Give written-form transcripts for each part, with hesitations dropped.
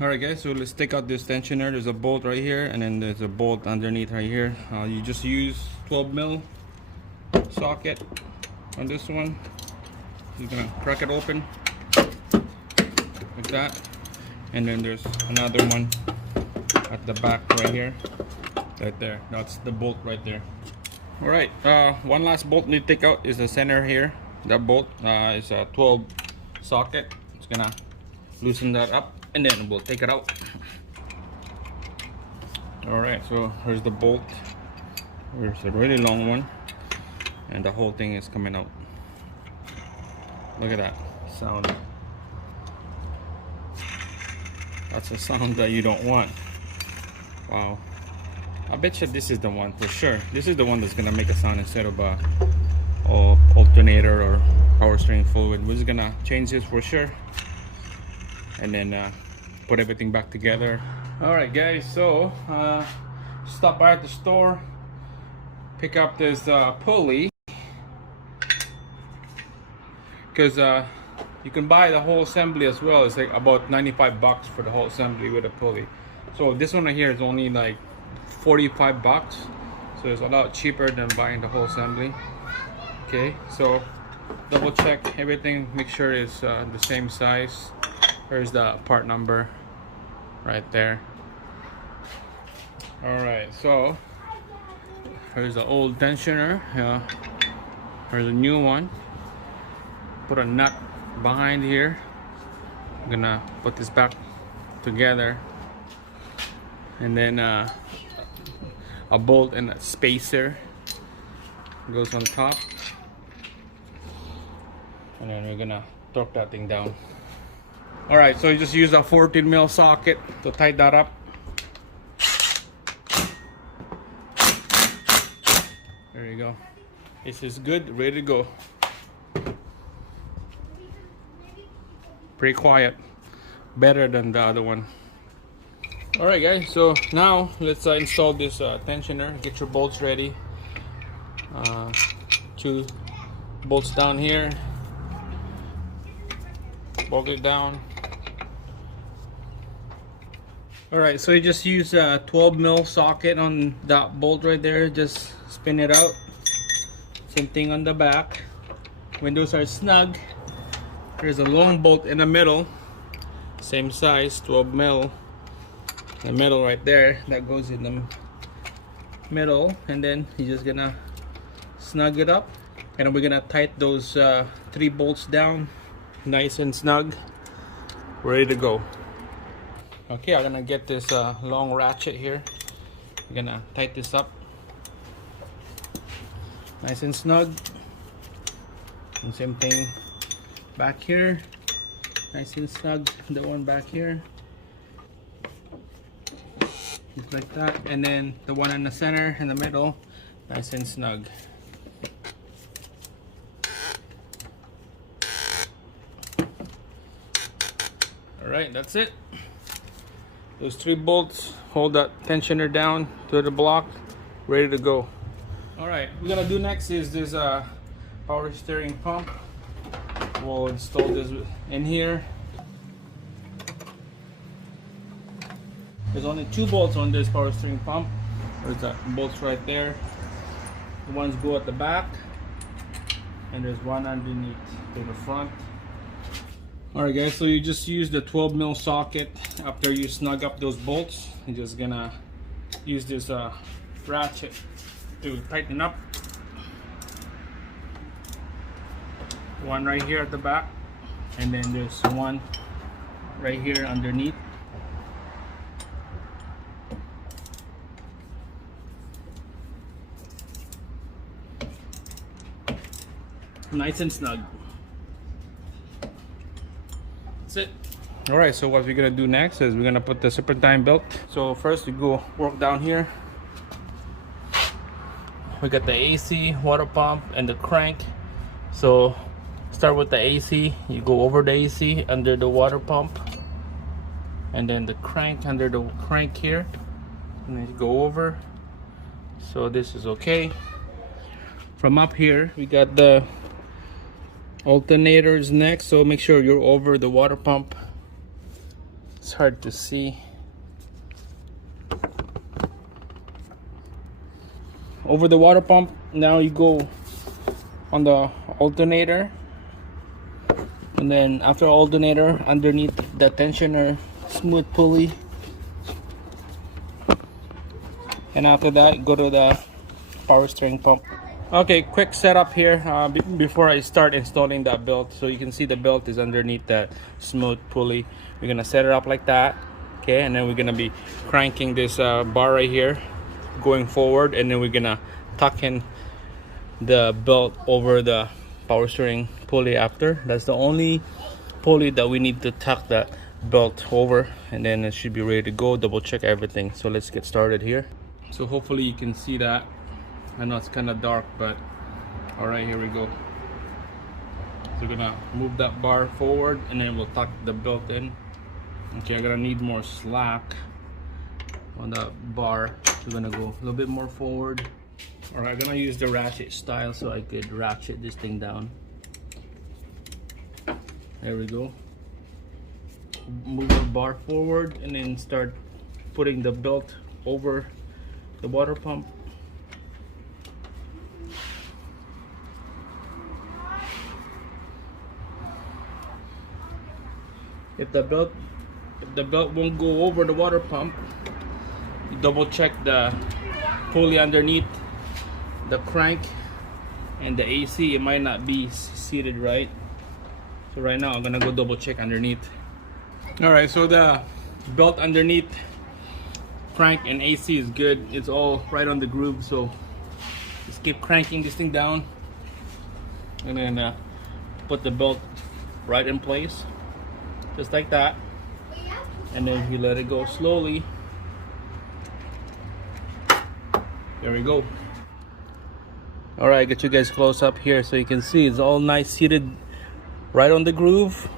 Alright guys, so let's take out this tensioner. There's a bolt right here, and then there's a bolt underneath right here. You just use 12mm socket on this one. You're gonna crack it open like that, and then there's another one at the back right here, right there. That's the bolt right there. Alright, one last bolt need to take out is the center here. That bolt is a 12 socket. It's gonna loosen that up, and then we'll take it out. Alright, so here's the bolt. There's a really long one, and the whole thing is coming out. Look at that sound. That's a sound that you don't want. Wow. I bet you this is the one for sure. This is the one that's gonna make a sound instead of a alternator or power steering fluid. We're just gonna change this for sure, and then put everything back together. Alright guys, so stop by at the store, pick up this pulley, because you can buy the whole assembly as well. It's like about 95 bucks for the whole assembly with a pulley. So this one right here is only like 45 bucks, so it's a lot cheaper than buying the whole assembly. Okay, so double check everything, make sure it's the same size. Here's the part number right there. Alright, so here's the old tensioner. Here's a new one. Put a nut behind here. I'm gonna put this back together, and then a bolt and a spacer goes on top, and then we're gonna torque that thing down. Alright, so you just use a 14mm socket to tighten that up. There you go. This is good, ready to go. Pretty quiet, better than the other one. Alright guys, so now let's install this tensioner. Get your bolts ready. 2 bolts down here. Bolt it down. Alright, so you just use a 12mm socket on that bolt right there. Just spin it out. Same thing on the back. Windows are snug. There's a long bolt in the middle, same size, 12mm. The middle right there, that goes in the middle, and then you're just gonna snug it up, and then we're gonna tighten those 3 bolts down nice and snug, ready to go. Okay, I'm gonna get this long ratchet here. We're gonna tighten this up nice and snug, and same thing back here, nice and snug. The one back here, just like that, and then the one in the center, in the middle, nice and snug. Alright, that's it. Those 3 bolts hold that tensioner down to the block, ready to go. Alright, what we're gonna do next is this power steering pump. We'll install this in here. There's only 2 bolts on this power steering pump. There's the bolts right there. The ones go at the back, and there's one underneath to the front. Alright guys, so you just use the 12mm socket. After you snug up those bolts, you're just gonna use this ratchet to tighten up. One right here at the back, and then there's one right here underneath. Nice and snug. That's it. Alright, so what we're gonna do next is we're gonna put the Serpentine belt. So first we go work down here. We got the AC, water pump, and the crank. So start with the AC. You go over the AC under the water pump, and then the crank under the crank here, and then you go over. So this is okay. From up here we got the alternators next, so make sure you're over the water pump. It's hard to see. Over the water pump, now you go on the alternator, and then after alternator, underneath the tensioner smooth pulley, and after that go to the power steering pump. Okay, quick setup here before I start installing that belt. So you can see the belt is underneath that smooth pulley. We're gonna set it up like that, okay, and then we're gonna be cranking this bar right here going forward, and then we're gonna tuck in the belt over the power steering pulley after. That's the only pulley that we need to tuck that belt over, and then it should be ready to go. Double check everything. So let's get started here. So hopefully you can see that. I know it's kind of dark, but all right, here we go. So we're gonna move that bar forward, and then we'll tuck the belt in. Okay, I'm gonna need more slack on the bar. We're gonna go a little bit more forward. All right, I'm gonna use the ratchet style so I could ratchet this thing down. There we go. Move the bar forward, and then start putting the belt over the water pump. If the belt won't go over the water pump, you double check the pulley underneath the crank and the AC. It might not be seated right. So right now I'm gonna go double check underneath. All right, so the belt underneath crank and AC is good. It's all right on the groove. So just keep cranking this thing down, and then put the belt right in place. Just like that, and then you let it go slowly. There we go. All right, get you guys close up here so you can see it's all nice seated right on the groove,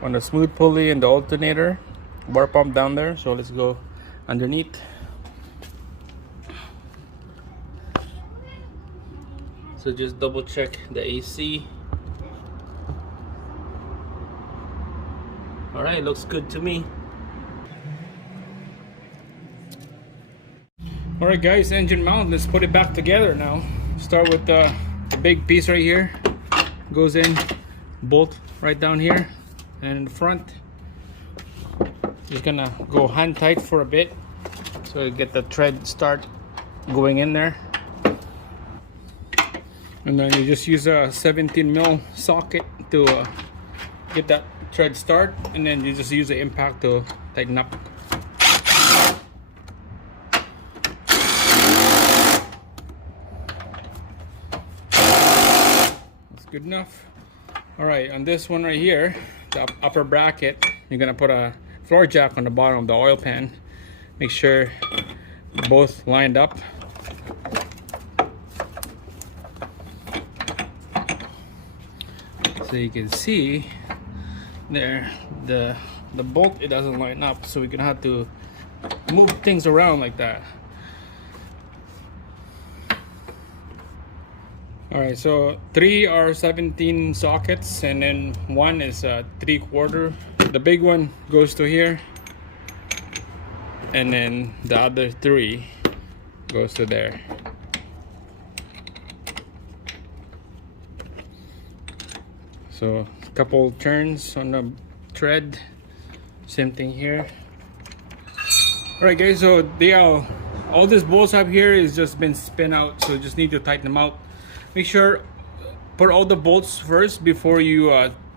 on the smooth pulley and the alternator bar pump down there. So let's go underneath. So just double check the AC. All right, looks good to me. All right, guys, engine mount. Let's put it back together now. Start with the big piece right here. Goes in, bolt right down here, and in the front. Just gonna go hand tight for a bit, so you get the thread start going in there. And then you just use a 17mm socket to get that thread start, and then you just use the impact to tighten up. That's good enough. All right, on this one right here, the upper bracket, you're gonna put a floor jack on the bottom of the oil pan. Make sure both lined up. So you can see there the bolt, it doesn't line up, so we're gonna have to move things around like that. All right, so 3 are 17 sockets, and then 1 is 3/4. The big one goes to here, and then the other 3 goes to there. So a couple turns on the thread, same thing here. All right, guys, so all these bolts up here is just been spin out, so just need to tighten them out. Make sure put all the bolts first before you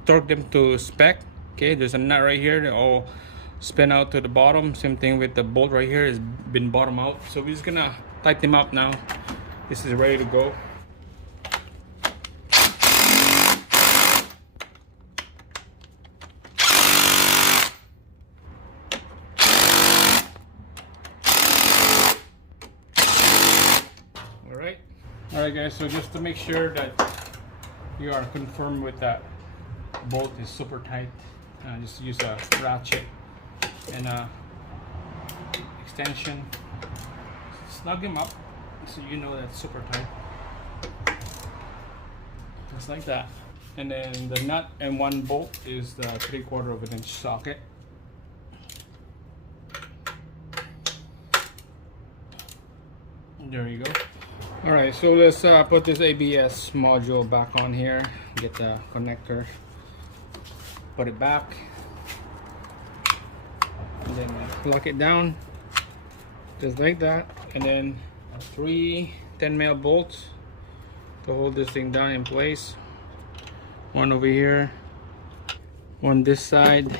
torque them to spec. Okay, there's a nut right here, they all spin out to the bottom. Same thing with the bolt right here, has been bottom out. So we're just gonna tighten them up now. This is ready to go. Alright guys, so just to make sure that you are confirmed with that bolt is super tight, just use a ratchet and a extension. Snug them up so you know that's super tight. Just like that. And then the nut and 1 bolt is the 3/4 of an inch socket. There you go. All right, so let's put this ABS module back on here. Get the connector, put it back, and then lock it down just like that, and then 3 10 mil bolts to hold this thing down in place. One over here, one this side.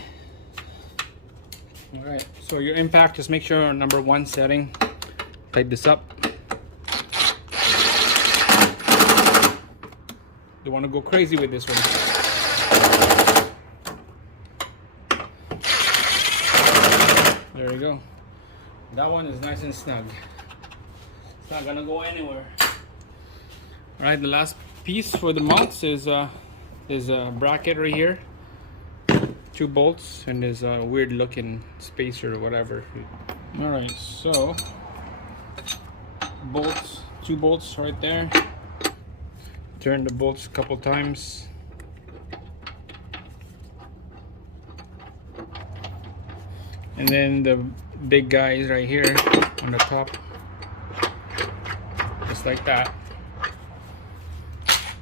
All right, so your impact, just make sure on number 1 setting. Tighten this up. Don't want to go crazy with this one. There you go. That one is nice and snug. It's not gonna go anywhere. All right, the last piece for the mounts is a bracket right here. 2 bolts, and there's a weird looking spacer or whatever. All right, so bolts, 2 bolts right there. Turn the bolts a couple times. And then the big guys right here on the top, just like that.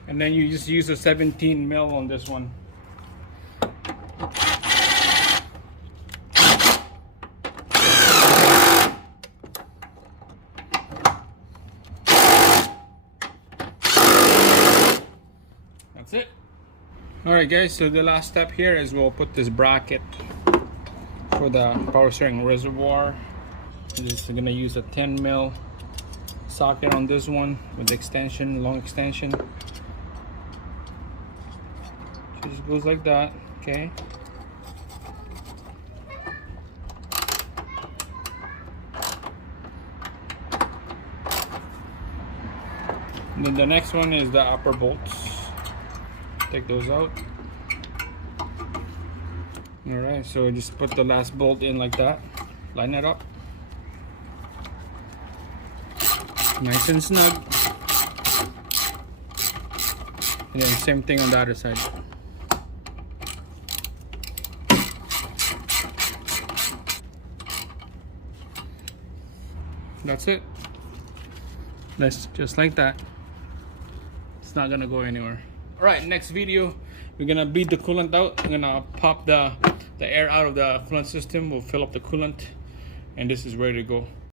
And then you just use a 17 mil on this one. That's it. Alright guys, so the last step here is we'll put this bracket for the power steering reservoir. Just gonna use a 10 mil socket on this one with the extension, long extension. Just goes like that, okay? And then the next one is the upper bolts. Take those out. Alright, so just put the last bolt in like that. Line it up. Nice and snug. And then same thing on the other side. That's it. That's just like that. It's not gonna go anywhere. Alright, next video we're gonna bleed the coolant out. I'm gonna pop the air out of the coolant system. We'll fill up the coolant, and this is ready to go.